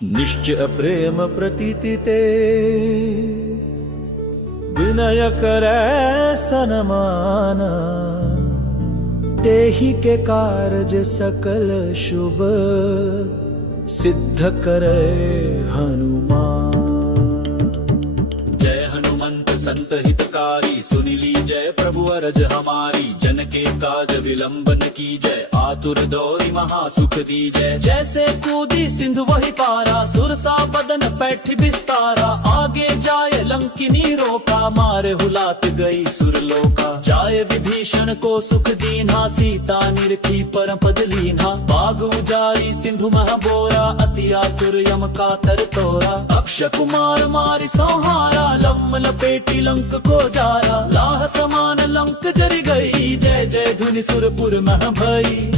निश्चय प्रेम प्रतीति ते विनय करे सनमान। तेहि के कारज सकल शुभ सिद्ध करे हनुमान। जय हनुमंत संत हितकारी, सुनि लीजय प्रभु अरज हमारी। जन के काज विलंब न कीजय, आतुर दौरी महासुख दीजय। जैसे कूदी सिंधु वही पारा, सुरसा बदन पैठ बिस्तारा। आगे जाय लंकिनी रोका, मारे हुलात गई सुरलोका। जाय विभीषण को सुख दीन्हा, सीता निरखी परम पद लीन्हा। बाग उजारी सिंधु मह बोरा, अति आतुर यम का तर तोरा। अक्षय कुमार मारि संहारा, लम्म लपेटी लंक को जारा। लाह समान लंक जर गई, जय जय धुनि सुरपुर मह भई।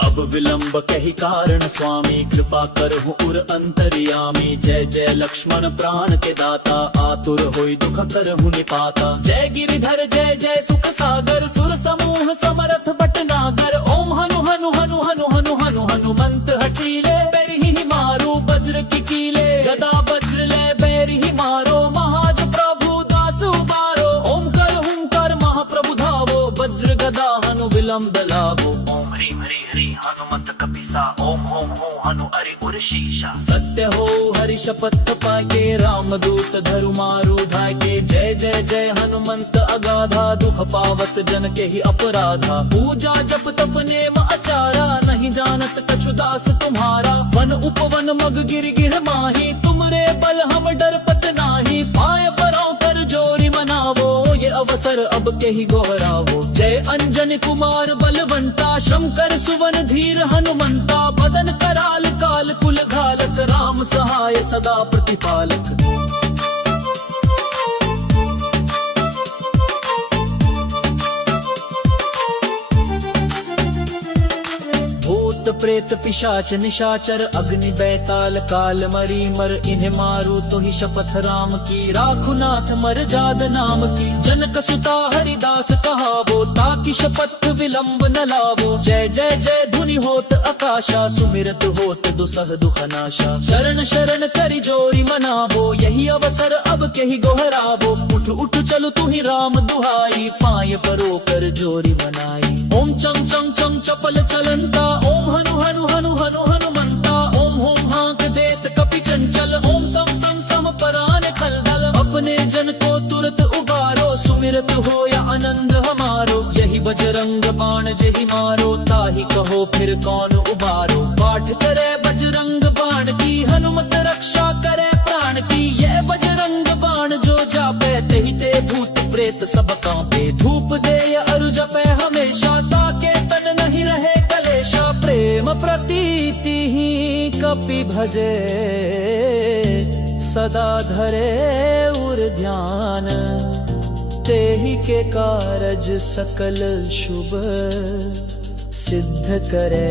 अब विलंब कही कारण स्वामी, कृपा करहु उर अंतर्यामी। जय जय लक्ष्मण प्राण के दाता, आतुर होई दुख करहु निपाता। जय गिरिधर जय जय सुख सागर, सुर समूह समरथ भटनागर। ओम हनु हनु हनु हनु हनु हनु हनुमंत हठीले, बैरही मारो वज्र की कीले। गदा वज्र ले बैरही मारो, महाज प्रभु दास उबारो। ओम कर हुंकार महाप्रभु धावो, वज्र गदा हनु विलंब लाभो। ओम ह्रीं हरि हरि हनुमत कपिसा, ओम होम हो हनु अरि उर शीशा। सत्य हो हरि शपथ पाके, रामदूत धरु मारु धाके। जय जय जय हनुमंत अगाधा, दुख पावत जन के ही अपराधा। पूजा जप तप नेम आचारा, नहीं जानत कछु दास तुम्हारा। वन उपवन मग गिर गिर माही, तुमरे बल हम डरपत नाही। पाय पराओ कर जोरी मनावो, ये अवसर अब के ही गोहरावो। जय अंजन कुमार बलवंता, शंकर सुवन धीर हनुमंता। बदन कराल काल कुल घालक, राम सहाय सदा प्रतिपालक। भूत प्रेत पिशाच निशाचर, अग्नि बैताल काल मरी मर। इन्हें मारू तो ही शपथ राम की, राखुनाथ मर जाद नाम की। जनक सुता हरिदास कहावो, ताकि शपथ विलंब न लावो। जय जय जय धुनि होत आकाशा, सुमिरत होत दुसह दुखनाशा। शरण शरण करि जोरी मनावो, यही अवसर अब के ही गोहरावो। उठ उठ चलो तू ही राम दुहाई, पाय परो कर जोरी मनाई। ओम चंग चंग चंग चपल चलंता, ओम हनु हनु हनु हनु हनुमंता। ओम होम हांक देत कपि चंचल, ओम सम सम सम परान खलदल। अपने जन को तुरत उबारो, सुमिरत हो या आनंद हमारो। यही बजरंग बाण जेहि मारो, ताहि कहो फिर कौन उबारो। पाठ करे बजरंग बाण की, हनुमत रक्षा करे प्राण की। यह बजरंग बाण जो जापे, तेहि ते भूत प्रेत सब कांपे। धूप दे अरु जपे हमेशा, ताके तन नहीं रहे कलेशा। प्रेम प्रतीति ही कपि भजे, सदा धरे उर ध्यान। तेहि के कारज सकल शुभ सिद्ध करे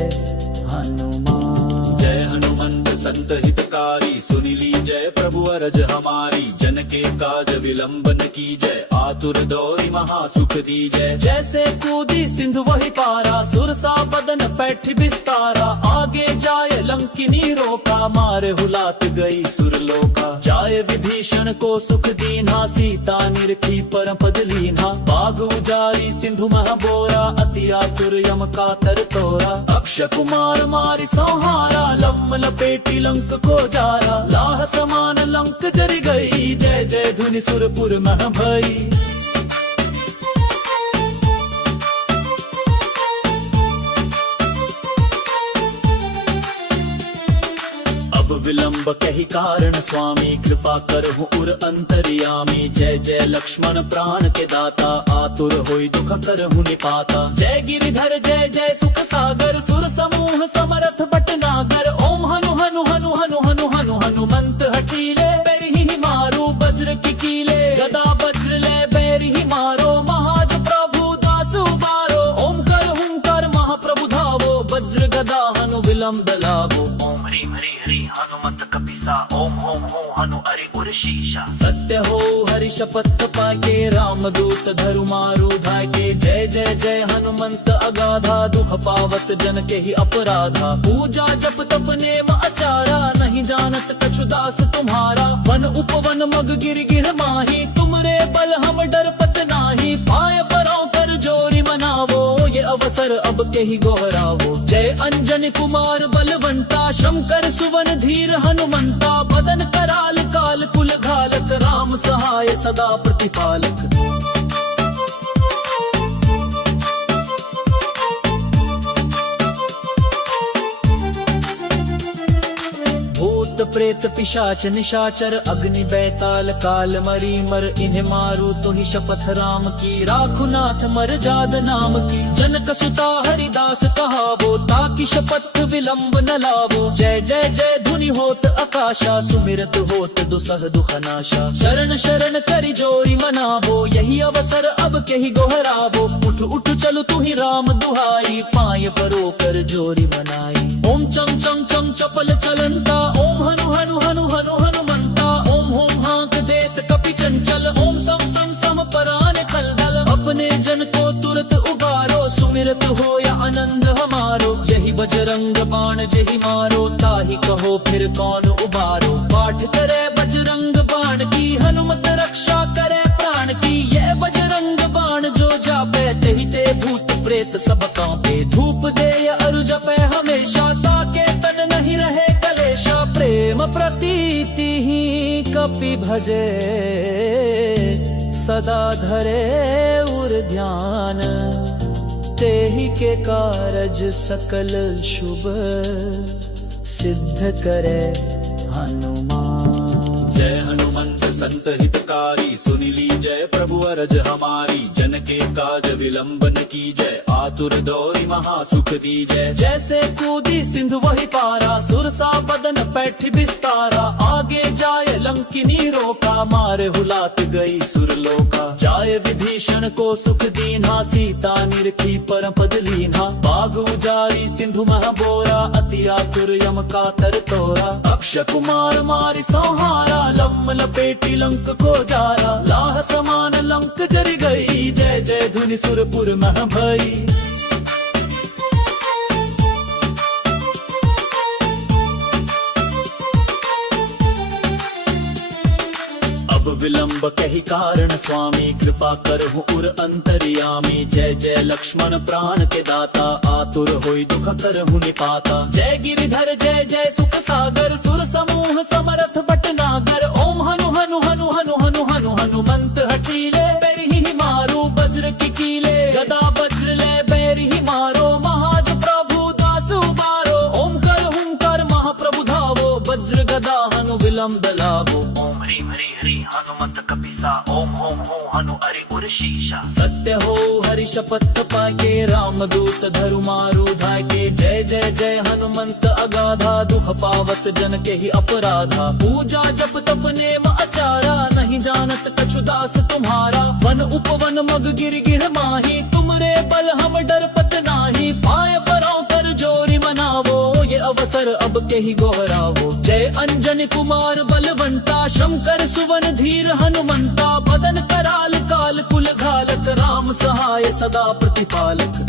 हनुमान। जय हनुमंत संत हितकारी, सुनि लीजय प्रभु अरज हमारी। जन के काज विलंब न कीजय, आतुर दौरी महासुख दीजय। जैसे कूदी सिंधु वही पारा, सुरसा बदन पैठ बिस्तारा। आगे जाय लंकिनी रोका, मारे हुलात गई सुरलोका। जाय विभीषण को सुख दीन्हा, सीता निरखी परम पद लीन्हा। बाग उजारी सिंधु मह बोरा, अति आतुर यम का तर तोरा। अक्षय कुमार मारि संहारा, लम्म लपेटी लंक को जारा। लाह समान लंक जर गई, जय जय धुनि सुरपुर मह भई। अब विलंब कही कारण स्वामी, कृपा करहु उर अंतर्यामी। जय जय लक्ष्मण प्राण के दाता, आतुर होई दुख करहु निपाता। जय गिरिधर जय जय सुख सागर, सुर समूह समरथ भटनागर। ओम हनु हनु हनु हनु हनु हनु हनुमंत हठीले, बैरही मारो वज्र की कीले। गदा वज्र ले बैरही मारो, महाज प्रभु दास उबारो। ओम कर हुंकार महाप्रभु धावो, वज्र गदा हनु विलंब लाभो। ओम ह्रीं हरि हरि हनुमत कपिसा, ओम होम हो हनु अरि उर शीशा। सत्य हो हरि शपथ पाके रामदूत धरु मारु धाके। जय जय जय हनुमंत अगाधा दुख पावत जन के ही अपराधा। पूजा जप तप नेम आचारा नहीं जानत कछु दास तुम्हारा। वन उपवन मग गिर गिर माही तुमरे बल हम डरपत नाही। पाय परों कर जोरी मनावो ये अवसर अब के ही गोहरावो। जय अंजनी कुमार बलवंता शंकर सुवन धीर हनुमंता। बदन कराल काल कुल घालक राम सहाय सदा प्रतिपालक। भूत प्रेत पिशाच निशाचर अग्नि बैताल काल मरी मर। इन्हें मारो तो ही शपथ राम की राखु नाथ मर जाद नाम की। जनक सुता हरिदास कहावो ताकि शपथ विलंब न लावो। जय जय जय धुनि होत आकाशा सुमिरत होत दुसह दुखनाशा। शरण शरण करि जोरी मनावो यही अवसर अब के ही गोहरावो। उठ उठ चलो तू ही राम दुहाई पाय परो कर जोरी मनाई। ओम चम चम चम चपल चलंता ओम हनु हनु हनु हनु हनुमंता। ओम होम हाक देत कपि चंचल ओम सम सम सम परान खलदल। अपने जन को तुरत उबारो सुमिरत हो या आनंद हमारो। यही बजरंग बाण जेहि मारो ताहि कहो फिर कौन उबारो। पाठ करे बजरंग बाण की हनुमत रक्षा करे प्राण की। ये बजरंग बाण जो जापे तेहि ते भूत प्रेत सब कांपे। धूप दे या अरु जपे हमेशा ताके तन नहीं रहे कलेशा। प्रेम प्रतीति ही कपि भजे सदा धरे उर ध्यान। तेहि के कारज सकल शुभ सिद्ध करे हनुमान। जय हनुमंत संत हितकारी सुनि लीजय प्रभु अरज हमारी। जन के काज विलंब न कीजय आतुर दौरी महासुख दीजय। जैसे कूदी सिंधु वही पारा सुरसा बदन पैठ बिस्तारा। आगे जाय लंकिनी रोका मारे हुलात गई सुरलोका। जाय विभीषण को सुख दीन्हा सीता निरखी परम पद लीन्हा। बाग उजारी सिंधु मह बोरा अति आतुर यम का तर तोरा। अक्षय कुमार मारि संहारा लम्म लपेटी लंक को जारा। लाह समान लंक जरि गई जय जय धुनि सुरपुर मह भई। अब विलंब कही कारण स्वामी कृपा करहु उर अंतर्यामी। जय जय लक्ष्मण प्राण के दाता आतुर होई दुख करहु निपाता। जय गिरिधर जय जय सुख सागर सुर समूह समरथ भटनागर। ओम हनु हनु हनु हनु हनु हनु हनुमंत हठीले बैरि ही मारो। वज्र की कीले गदा वज्र ले बैरि ही मारो। महाज प्रभु दास उबारो ओमकार हुंकार महाप्रभु धावो। वज्र गदा हनु विलंब लावो। ओम ह्रीं हरि हरि हनुमत कपिसा। ओम होम हो हनु हरि उर शीशा। सत्य हो हरि शपथ पाके रामदूत धरु मारु धाके। जय जय जय हनुमंत अगाधा दुख पावत जन के ही अपराधा। पूजा जप तप नेम आचारा नहीं जानत कछु दास तुम्हारा। वन उपवन मग गिर गिर माही तुमरे बल हम डरपत नाही। पाय परों कर जोरी मनावो ये अवसर अब के ही गोहरावो। जय अंजनी कुमार बलवंता शंकर सुवन धीर हनुमंता। बदन कराल काल कुल घालक राम सहाय सदा प्रतिपालक।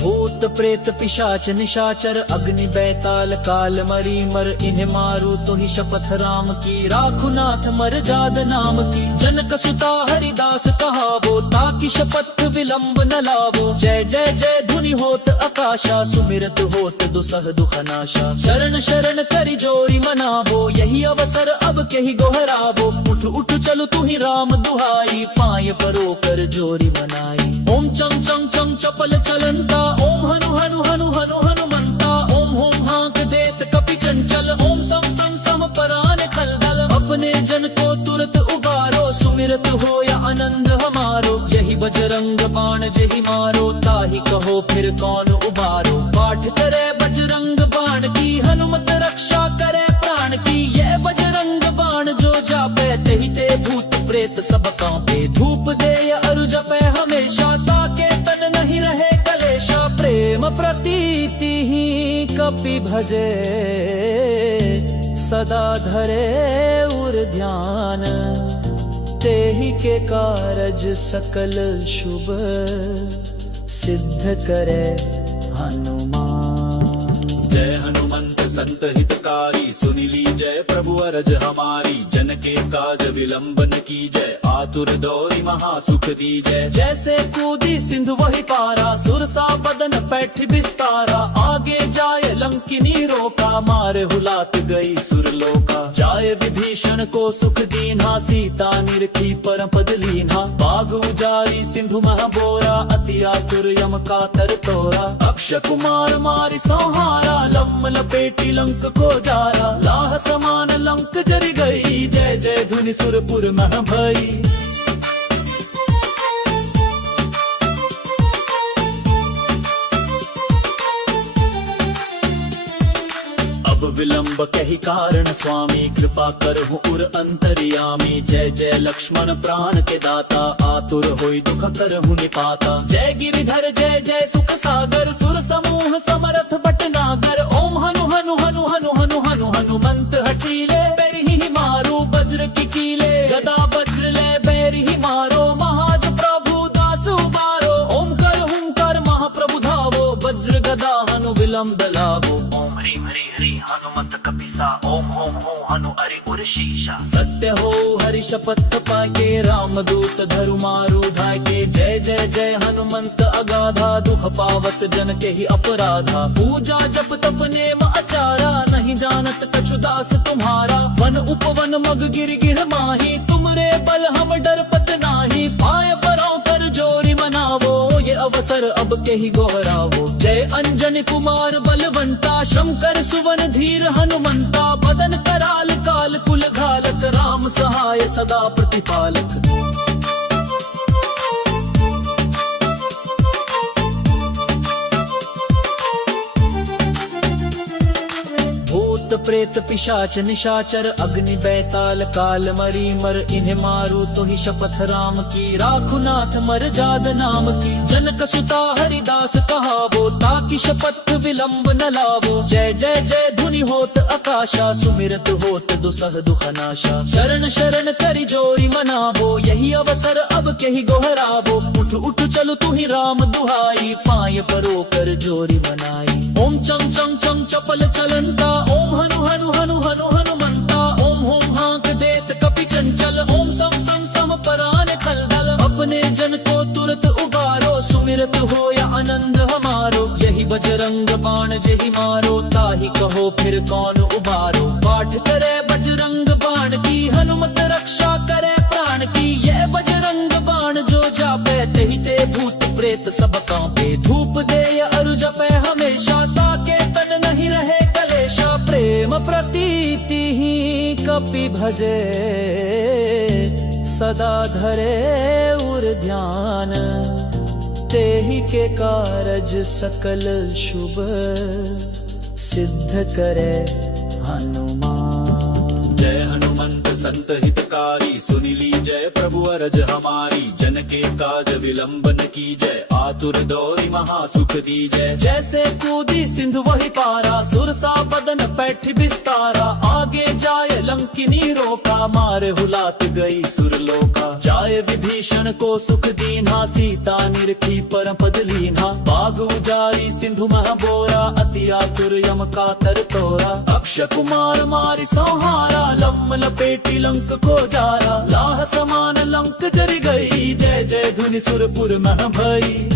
भूत प्रेत पिशाच निशाचर अग्नि बैताल काल मरी मर। इन्हें मारो तो ही शपथ राम की राखु नाथ मर जाद नाम की। जनक सुता हरिदास कहावो ताकि शपथ विलंब न लावो। जय जय जय धुनि होत आकाशा सुमिरत होत दुसह दुखनाशा। शरण शरण करि जोरी मनावो यही अवसर अब के ही गोहरावो। उठ उठ चलो तू ही राम दुहाई पाय परो कर जोरी मनाई। ओम चम चम चम चपल चलंता ओम हनु हनु हनु हनु हनुमंता। ओम होम हाक देत कपि चंचल ओम सम सम सम परान खलदल। अपने जन को तुरत उबारो सुमिरत हो या आनंद हमारो। यही बजरंग बाण जेहि मारो ताहि कहो फिर कौन उबारो। पाठ करे बजरंग बाण की हनुमत रक्षा करे प्राण की। ये बजरंग बाण जो जापे तेहि ते भूत प्रेत सब कांपे। धूप दे या अरु जपे हमेशा ताके तन नहीं रहे कपि भजे सदा धरे उर ध्यान तेहि के कारज सकल शुभ सिद्ध करे हनुमान। जय हनुमंत संत हितकारी सुनि लीजय प्रभु अरज हमारी। जन के काज विलंबन की जय आतुर दौरी महासुख दीजय। जैसे कूदी सिंधु वही पारा सुरसा बदन पैठ बिस्तारा। आगे जाए लंकिनी रोका मारे हुलात गई सुरलोका। जाए विभीषण को सुख दीन्हा सीता निरखी परम पद लीन्हा। बाग उजारी सिंधु महाबोरा अति आतुर यम कातर तोरा। अक्ष कुमार मारि संहारा लम्म लपेटी लंक को जारा। लाह समान लंक जरि गई जय जय धुनि सुरपुर मह भई। अब विलंब कही कारण स्वामी कृपा करहु उर अंतर्यामी। जय जय लक्ष्मण प्राण के दाता आतुर होई दुख करहु निपाता। जय गिरिधर जय जय सुख सागर सुर समूह समरथ भटनागर। ओम हनु हनु हनु हनु हनु हनु हनुमंत हठीले बैरही मारो वज्र की कीले। गदा वज्र ले बैरही मारो महाज प्रभु दास उबारो। ओम कर हुंकार महाप्रभु धावो वज्र गदा हनु विलंब दलावो। ओम ह्रीं हरि हरि हनुमत कपिसा ओम होम हो हनु अरि उर शीशा। सत्य हो हरि शपथ पाके रामदूत धरु मारु धाके। जय जय जय हनुमंत अगाधा दुख पावत जन के ही अपराधा। पूजा जप तप नेम आचारा नहीं जानत कछु दास तुम्हारा। वन उपवन मग गिर गिर माही तुमरे बल हम डरपत नाही। पाय परो कर जोरी मनावो ये अवसर अब के ही गोहरावो। जय अंजनी कुमार बलवंता शंकर सुवन धीर हनुमंता। बदन कराल काल कुल घालक राम सहाय सदा प्रतिपालक। भूत प्रेत पिशाच निशाचर अग्नि बैताल काल मरी मर। इन्हें मारू तो ही शपथ राम की राखु नाथ मर जाद नाम की। जनक सुता हरिदास कहावो ताकि शपथ विलंब न लावो। जय जय जय धुनि होत आकाशा सुमिरत होत दुसह दुखनाशा। शरण शरण करि जोरी मनावो यही अवसर अब के ही गोहरावो। उठ उठ चलो तू ही राम दुहाई पाय परो कर जोरी मनाई। ओम चंग चंग चंग चपल चलंता ओम हनु हनु हनु हनु हनुमंता। ओम होम हांक देत कपि चंचल ओम सम सम सम परान खलदल। अपने जन को तुरत उबारो सुमिरत हो या आनंद हमारो। यही बजरंग बाण जेहि मारो ताहि कहो फिर कौन उबारो। पाठ करे बजरंग बाण की हनुमत रक्षा करे प्राण की। यह बजरंग बाण जो जापे तेहि ते भूत प्रेत सब कांपे। धूप दे या अरु जपे हमेशा ताके तन नहीं रहे कलेशा। प्रेम प्रतीति ही कपि भजे सदा धरे उर ध्यान तेहि के कारज सकल शुभ सिद्ध करे हनुमान। जय हनुमंत संत हितकारी सुनि लीजय प्रभु अरज हमारी। जन के काज विलंबन की जय आतुर दौरी महासुख दीजय। जैसे कूदी सिंधु वही पारा सुरसा बदन पैठ बिस्तारा। आगे जाए लंकिनी रोका मारे हुलात गई सुरलोका। जाए विभीषण को सुख दीन्हा सीता निरखी परम पद लीन्हा। बाग उजारी सिंधु महाबोरा अति आतुर यम कातर तोरा। अक्ष कुमार मारि संहारा लम्म लपेटी लंक को जारा। लाह समान लंक जरि गई जय जय धुनि सुरपुर मह भई।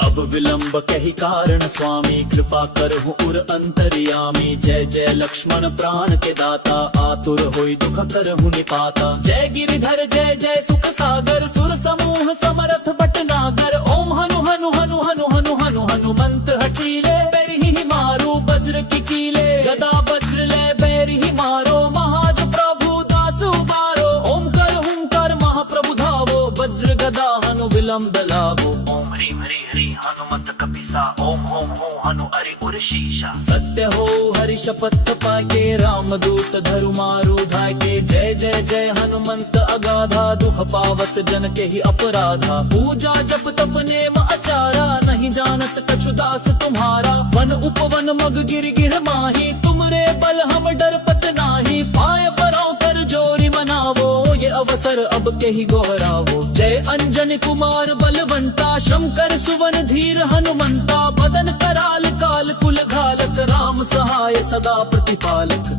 अब विलंब कही कारण स्वामी कृपा करहु उर अंतर्यामी। जय जय लक्ष्मण प्राण के दाता आतुर होई दुख करहु निपाता। जय गिरिधर जय जय सुख सागर सुर समूह समरथ भटनागर। ओम हनु हनु हनु हनु हनु हनु हनुमंत हठीले बैरही मारो वज्र की कीले। गदा वज्र ले बैरही मारो महाज प्रभु दास उबारो। ओम कर हुंकार महाप्रभु धावो वज्र गदा हनु विलंब दलावो। ओम ह्रीं हरि हरि हरि हनुमत कपिसा ओम होम हो हनु अरि उर शीशा। सत्य हो हरि शपथ पाके रामदूत धरु मारु धाके। जय जय जय हनुमंत अगाधा दुख पावत जन के ही अपराधा। पूजा जप तप नेम आचारा नहीं जानत कछु दास तुम्हारा। वन उपवन मग गिर गिर माही तुमरे बल हम डरपत नाही। पाय पराओ कर जोरी मनावो ये अवसर अब के ही गोहरावो। जय अंजन कुमार बलवंता श्रम कर सुवन धीर हनुमंता। बदन कराल काल कुल घालक राम सहाय सदा प्रतिपालक।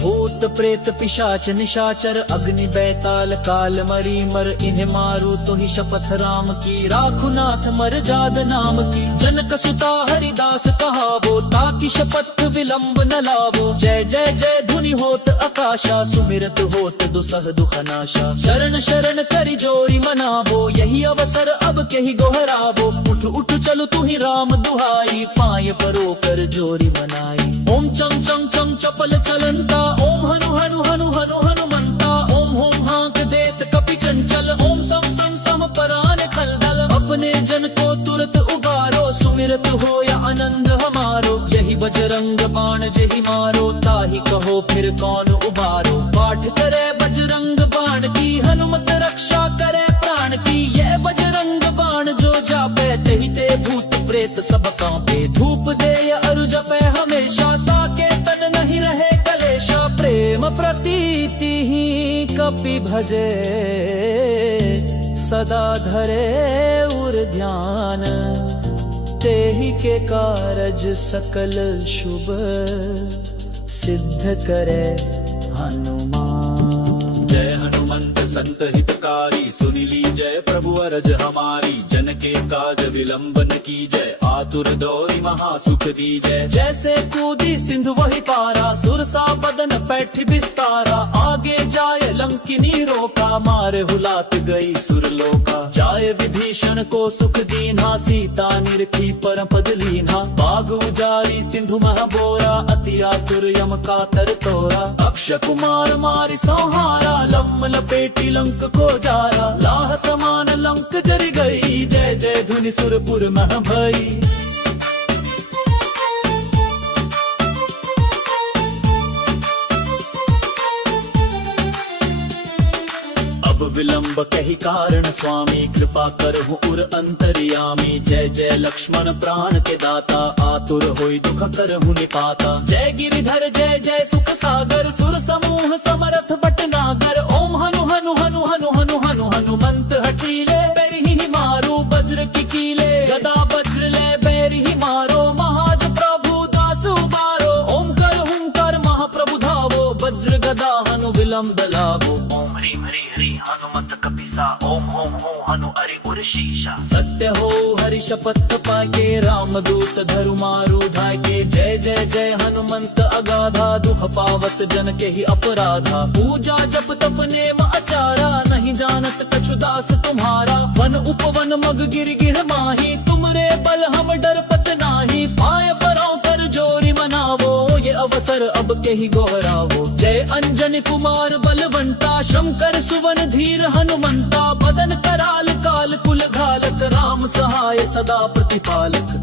भूत प्रेत पिशाच निशाचर अग्नि बैताल काल मरी मर। इन्हें मारू तो ही शपथ राम की राखु नाथ मर जाद नाम की। जनक सुता हरिदास कहावो ताकि शपथ विलंब न लावो। जय जय जय धुनि होत आकाशा सुमिरत होत दुसह दुख नाशा। शरण शरण करि जोरी मनावो यही अवसर अब के ही गोहरावो। उठ उठ चलो तू ही राम दुहाई पाए परो कर जोरी मनाई। ओम चंग चंग चंग चपल चलंता ओम हनु हनु हनु हनु हनुमंता। ओम होम हांक देत कपि चंचल ओम सम सम सम परान खलदल। अपने जन को तुरत उगारो सुमिरत हो या आनंद हमारो। यही बजरंग बाण जेहि मारो ताहि कहो फिर कौन उबारो। पाठ करे बजरंग बाण की हनुमत रक्षा करे प्राण की। यह बजरंग बाण जो जापे तेहि ते भूत प्रेत सब कांपे। धूप दे या अरु जपे हमेशा ताके तन नहीं रहे कलेशा। प्रेम प्रतीति ही कपि भजे सदा धरे उर ध्यान। तेहि के कारज सकल शुभ सिद्ध करे हनुमान। जय हनुमंत संत हितकारी सुनि लीजय प्रभु अरज हमारी। जन के काज विलंब न कीजय आतुर दौरी महासुख दीजय। जैसे कूदी सिंधु वही पारा सुरसा बदन पैठ बिस्तारा। आगे जाय लंकिनी रोका मारे हुलात गई सुरलोका। जाय विभीषण को सुख दीन्हा सीता निरखी परम पद लीन्हा। बाग उजारी सिंधु मह बोरा अति आतुर यम कातर तोरा। अक्ष कुमार मारि संहारा लम लपेटी लंक को जारा। लाह समान लंक जरि गई जय जय धुनि सुरपुर मह भई। अब विलंब कही कारण स्वामी कृपा करहु उर अंतर्यामी। जय जय लक्ष्मण प्राण के दाता आतुर होई दुख करहु निपाता। जय गिरिधर जय जय सुख सागर सुर समूह समरथ भटनागर। ओम हनु हनु हनु हनु हनु हनु हनुमंत हठीले बैरि ही मारो। वज्र की कीले गदा वज्र ले बैरि ही मारो। महाज प्रभु दास उबारो ओम कर हुंकार महाप्रभु धावो। वज्र गदा हनु विलंब लावो। ओम ह्रीं हरि हरि हनुमत कपिसा ओम होम हो हनु अरि उर शीशा। सत्य हो हरि शपथ पाके रामदूत धरु मारु धाके। जय जय जय हनुमंत अगाधा दुख पावत जन के ही अपराधा। पूजा जप तप नेम आचारा नहीं जानत कछु दास तुम्हारा। वन उपवन मग गिर गिर माही तुमरे बल हम डरपत नाही। पाय पराओ कर जोरी मनावो ये अवसर अब के ही गोहरावो। जय अंजन कुमार बलवंता श्रम कर सुवन धीर हनुमंता। बदन कराल काल कुल घालक राम सहाय सदा प्रतिपालक।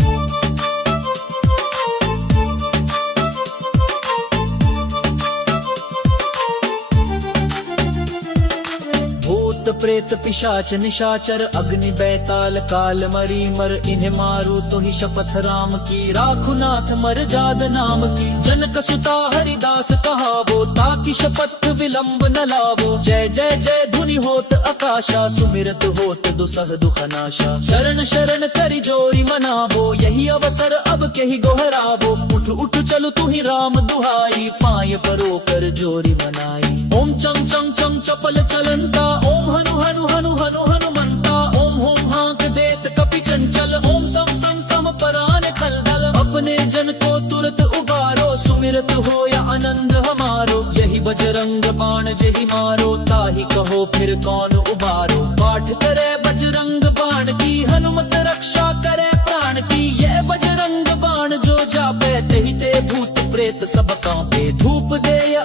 भूत प्रेत पिशाच निशाचर अग्नि बैताल काल मरी मर। इन्हें मारू तो ही शपथ राम की राखु नाथ मर जाद नाम की। जनक सुता हरिदास कहावो ताकि शपथ विलंब न लावो। जय जय जय धुनि होत आकाशा सुमिरत होत दुसह दुख नाशा। शरण शरण करि जोरी मनावो यही अवसर अब के ही गोहरावो। उठ उठ चलो तू ही राम दुहाई पाए परो कर जोरी मनाई। ओम चंग चंग चंग चपल चलंता ओम हनु हनु हनु हनु हनुमंता। ओम होम हांक देत कपि चंचल ओम सम सम सम परान खलदल। अपने जन को तुरत उगारो सुमिरत हो या आनंद हमारो। यही बजरंग बाण जेहि मारो ताहि कहो फिर कौन उबारो। पाठ करे बजरंग बाण की हनुमत रक्षा करे प्राण की। यह बजरंग बाण जो जापे तेहि ते भूत प्रेत सब कांपे। धूप दे या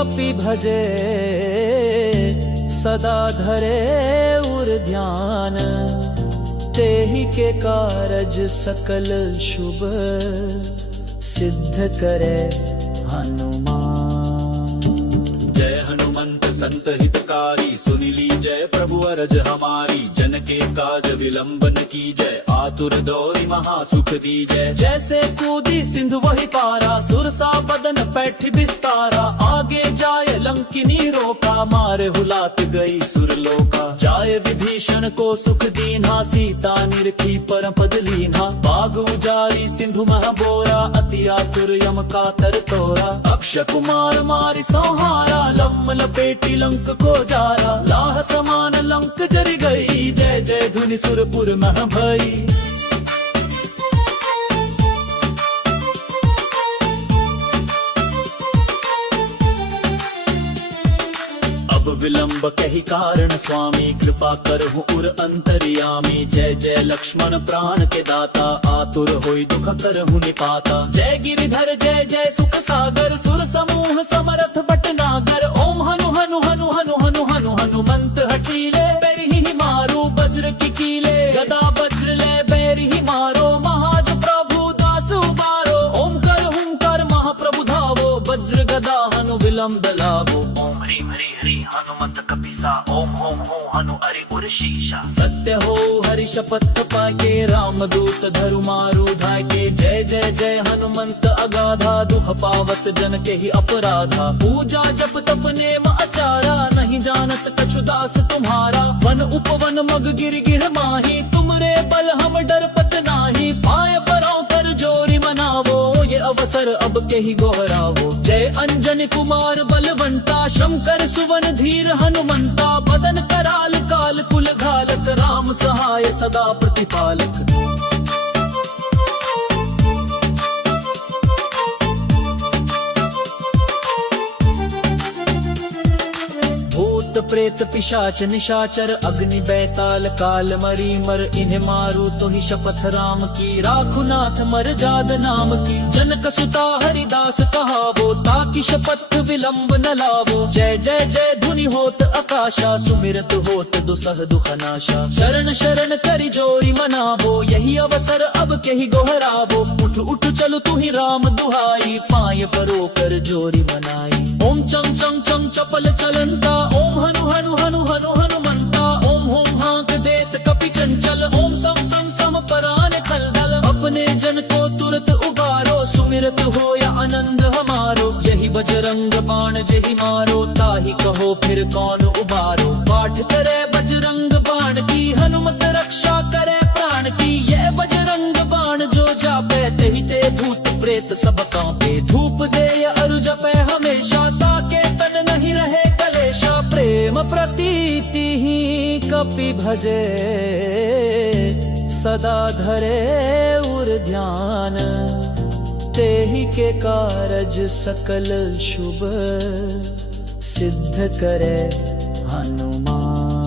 कपि भजे सदा धरे उर ध्यान तेहि के कारज सकल शुभ सिद्ध करे हनुमान। जय हनुमंत संत हितकारी सुनिली जय प्रभु अरज हमारी। जन के काज विलंब न कीजय आतुर दौरी महासुख दीजय। जैसे कूदी सिंधु वही पारा सुरसा बदन पैठ बिस्तारा। आगे जाय लंकिनी रोका मारे हुलात गई सुरलोका। जाय विभीषण को सुख दीन्हा सीता निरखी परम पद लीन्हा। बाग उजारी सिंधु मह बोरा अति आतुर यम का तर तोरा। अक्षय कुमार मारि संहारा लम्म लपेटी लंक को जारा। लाह समान लंक जरि गई जय जय धुनि सुरपुर मह भई। अब विलंब कही कारण स्वामी कृपा करहु उर अंतर्यामी। जय जय लक्ष्मण प्राण के दाता आतुर होई दुख करहु निपाता। जय गिरिधर जय जय सुख सागर सुर समूह समरथ भटनागर। ओम हनु हनु हनु हनु हनु हनु हनुमंत हठीले बैरिहि मारो वज्र की कीले। गदा वज्र ले बैरिहि मारो महाज प्रभु दास उबारो। ओम कर हुंकार महाप्रभु धावो वज्र गदा हनु विलंब लावो। ओम ह्रीं हरि हरि हनुमंत कपीसा ओम होम हो हनु अरि उर शीशा। सत्य हो हरि शपथ पाके रामदूत धरु मारु धाके। जय जय जय हनुमंत अगाधा दुख पावत जन के ही अपराधा। पूजा जप तप नेम आचारा नहीं जानत कछु दास तुम्हारा। वन उपवन मग गिर गिर माही तुमरे बल हम डरपत नाही। पाय परों कर जोरी मनावो ये अवसर अब के ही गोहरावो। जय अंजनी कुमार बलवंता शंकर सुवन धीर हनुमंता। बदन कराल काल कुल घालक राम सहाय सदा प्रतिपालक। भूत प्रेत पिशाच निशाचर अग्नि बैताल काल मरी मर। इन्हें मारू तो ही शपथ राम की राखु नाथ मर जाद नाम की। जनक सुता हरिदास कहावो ताकि शपथ विलंब न लावो। जय जय जय धुनि होत आकाशा सुमिरत होत दुसह दुख नाशा। शरण शरण करि जोरी मनावो यही अवसर अब के ही गोहरावो। उठ उठ चलो तू ही राम दुहाई पाए परो कर जोरी मनाई। ओम चंग चंग चंग चपल चलंता ओम हनु हनु हनु हनु हनुमंता। ओम होम हांक देत कपि चंचल ओम सम सम सम परान खलदल। अपने जन को तुरत उबारो सुमिरत हो या आनंद हमारो। यही बजरंग बाण जेहि मारो ताहि कहो फिर कौन उबारो। पाठ करे बजरंग बाण की हनुमत रक्षा करे प्राण की। ये बजरंग बाण जो जापे तेहि ते भूत प्रेत सब कांपे। धूप दे अरु जपे हमेशा ताके तन नहीं रहे कलेशा। प्रेम प्रतीति ही कपि भजे सदा धरे उर ध्यान तेहि के कारज सकल शुभ सिद्ध करे हनुमान।